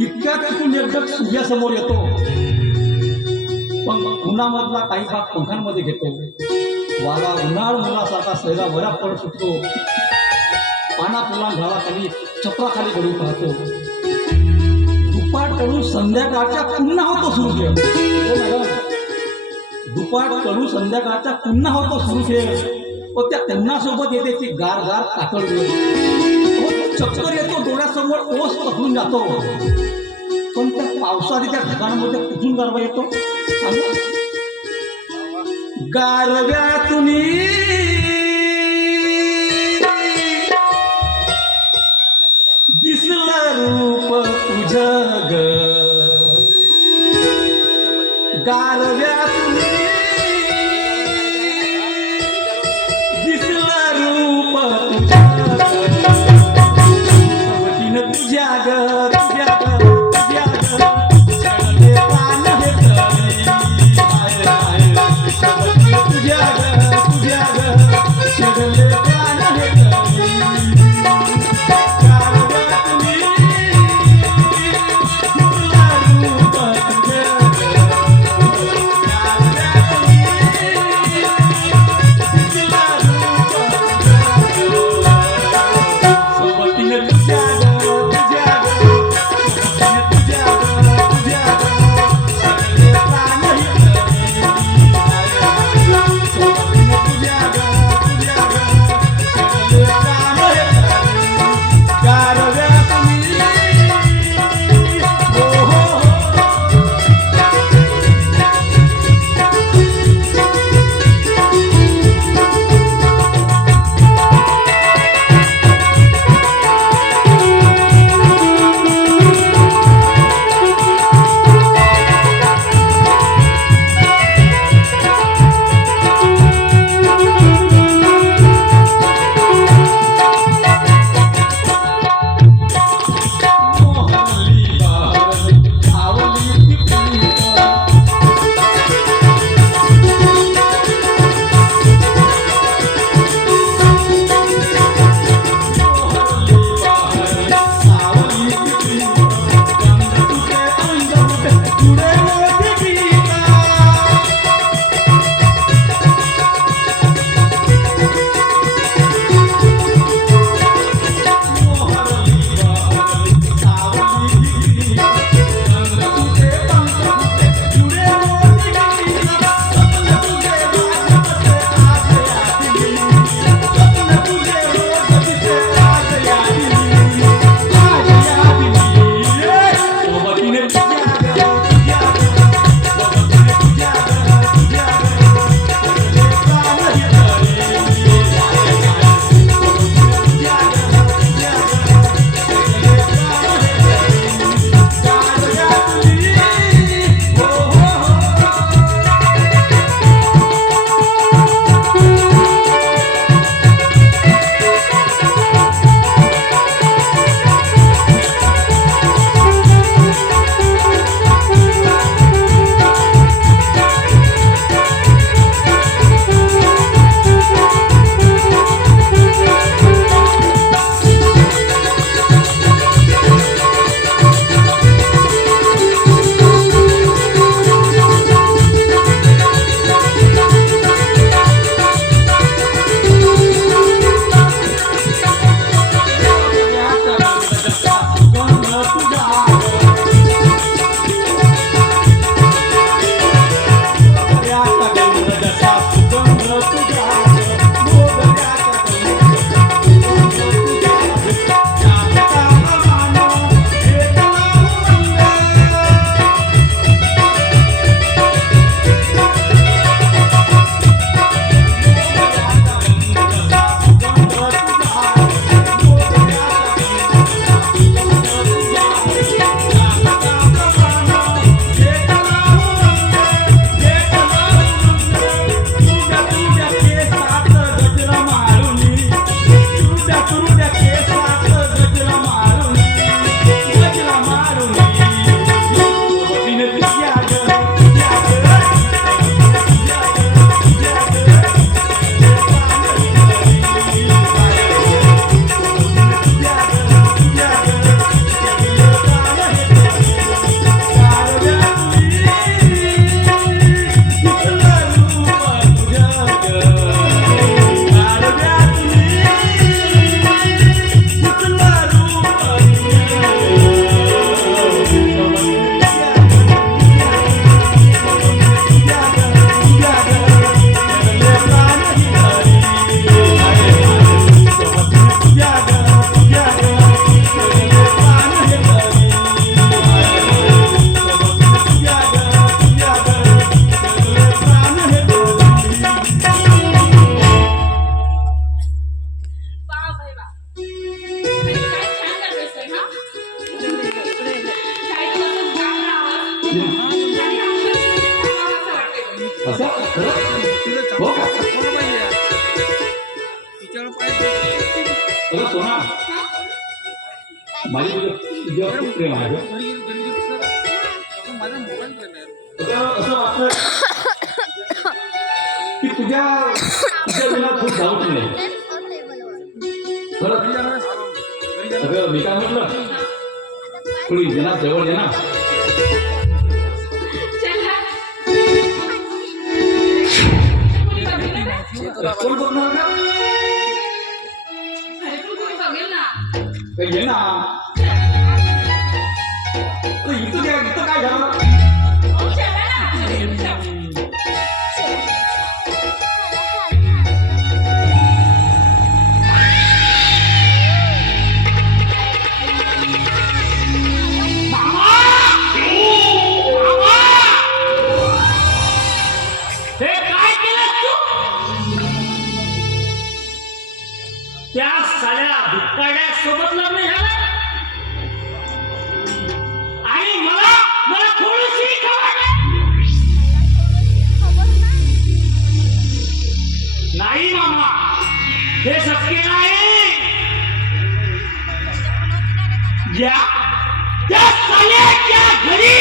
इतक्यात तिथून एकदा सूर्यासमोर येतो, पण उन्हामधला काही भाग पंखांमध्ये घेतो. वाला उन्हाळ मुलासारखा सैरा वरा पड सुटतो. पाना फुला झाडाखाली छपराखाली घडू पाहतो. दुपार टळून संध्याकाळच्या पुन्हा होतो सूर्य. हो मॅडम, दुपार टळून संध्याकाळच्या पुन्हा होतो सूर्य. व त्या अन्नासोबत येते ती गार गार कातळ वेळ. चक्कर येतो, डोळ्यासमोर ओस पसरून जातो. पण त्या पावसाने त्या ढगांमध्ये कुठून गारवा येतो? गारव्यातून दिसलं रूप तुझं ग. गारव्यातून दिसलं रूप तुझं ग. तुझ्या ग तुझ्या ग तुझ्या ग सगळे प्राण घेतले. तुझ्या ग तुझ्या ग सगळे प्राण घेतले. असं खरं हो का अरे सोना माझी तुझ्यावर खूप प्रेम आहे गं. असं वाटतं की तुझ्या जीवनात खूप धावत नाही खरं सगळं मी काय म्हटलं थोडी जना जवळ ये ना कोण बघणार का ये ना इथं काय झालं त्या साल्या भिक्काड्यासोबत लग्न झालं आणि मला मला थोडीशी खबर नाही मामा हे शक्य नाही त्या साल्याच्या घरी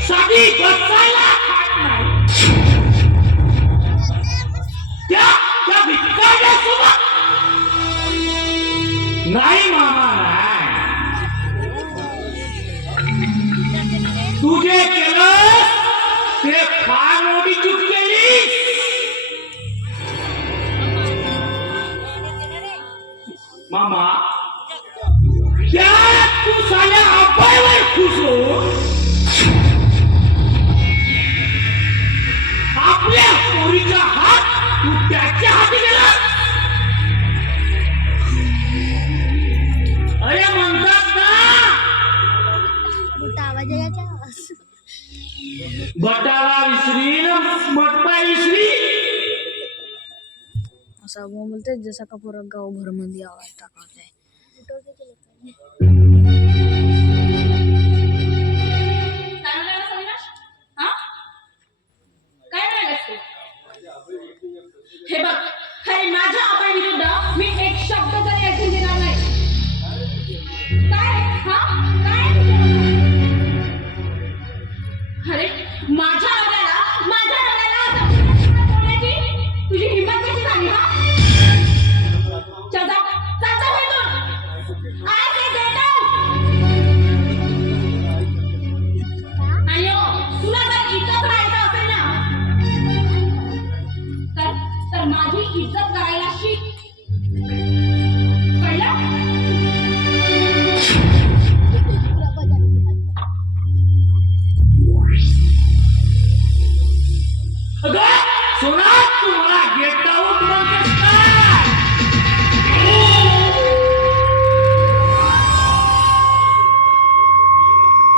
साधी बसायला खात नाही त्या भिक्काड्यासोबत नाही मामा नाही तुझे केलं ते फार मोठी चूक केली मामा त्या तू साल्या अब्बाईवर खुश हो आपल्या पोरीचा हात तू त्याच्या हाती गेला अरे म्हणतात ना बटाला विसरी मटपा विसरी असं बोलते जसा का पुरा गावभर मध्ये आवाज टाकवते हे बघ खरे माझ्या आबाई विरुद्ध मी एक शब्द तरी ऐकून देणार नाही काय हा काय अरे माझ्या नवऱ्याला बोलण्याची तुझी हिंमत कशी झाली हा चल जा भेटून आय से गेट आउट आणि हो तुला जर इथंच राहायचं असेल ना तर माझी इज्जत करायला शिक कळलं अगं सोना